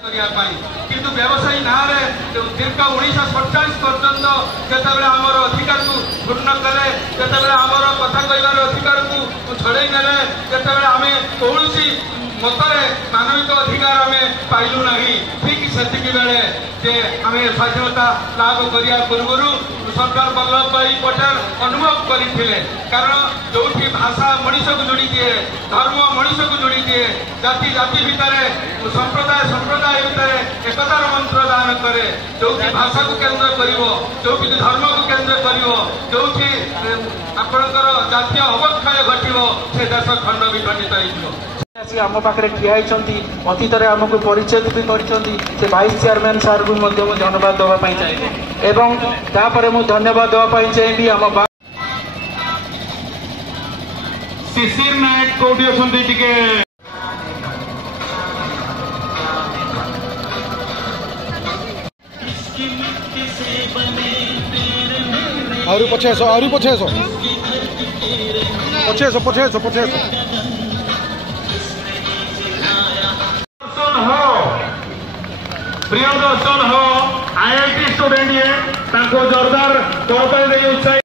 किंतु व्यवसायी ना दीर्घ 1947 पर्यंत जितेबाला आमर अधिकार को पूर्ण कले जितेबाला आमर कथा कहबार अधिकार को छड़े ने जितेबाला आम कौन मतरे मानविक अधिकार आम पाइलु ना ठीक से बेले जे आम स्वाधीनता लाभ करने पूर्व सरदार वल्लभ भाई पटेल अनुभव करते कारण जो भाषा मनीष को जोड़ी दिए धर्म मनीष को जोड़ी दिए जाति जाति भितर संप्रदाय संप्रदाय भितर एकतार मंत्र दान करे जो भाषा को केन्द्र कर जो धर्म को केन्द्र कर जो आपणकर जातीय अवक्षय घटो से देश खंड विघटित हो आम पाखे ठिया अतीत आमको परिचय भी कर वाइस चेयरमैन सार को धन्यवाद देवाई चाहिए एवं तापर मुझे धन्यवाद देवाई चाहिए आम शिशिर नायक कौटी अच्छे टिके आउरी पछे सो प्रिय दर्शन हो IIT स्टूडेंट ये जोरदार उत्साह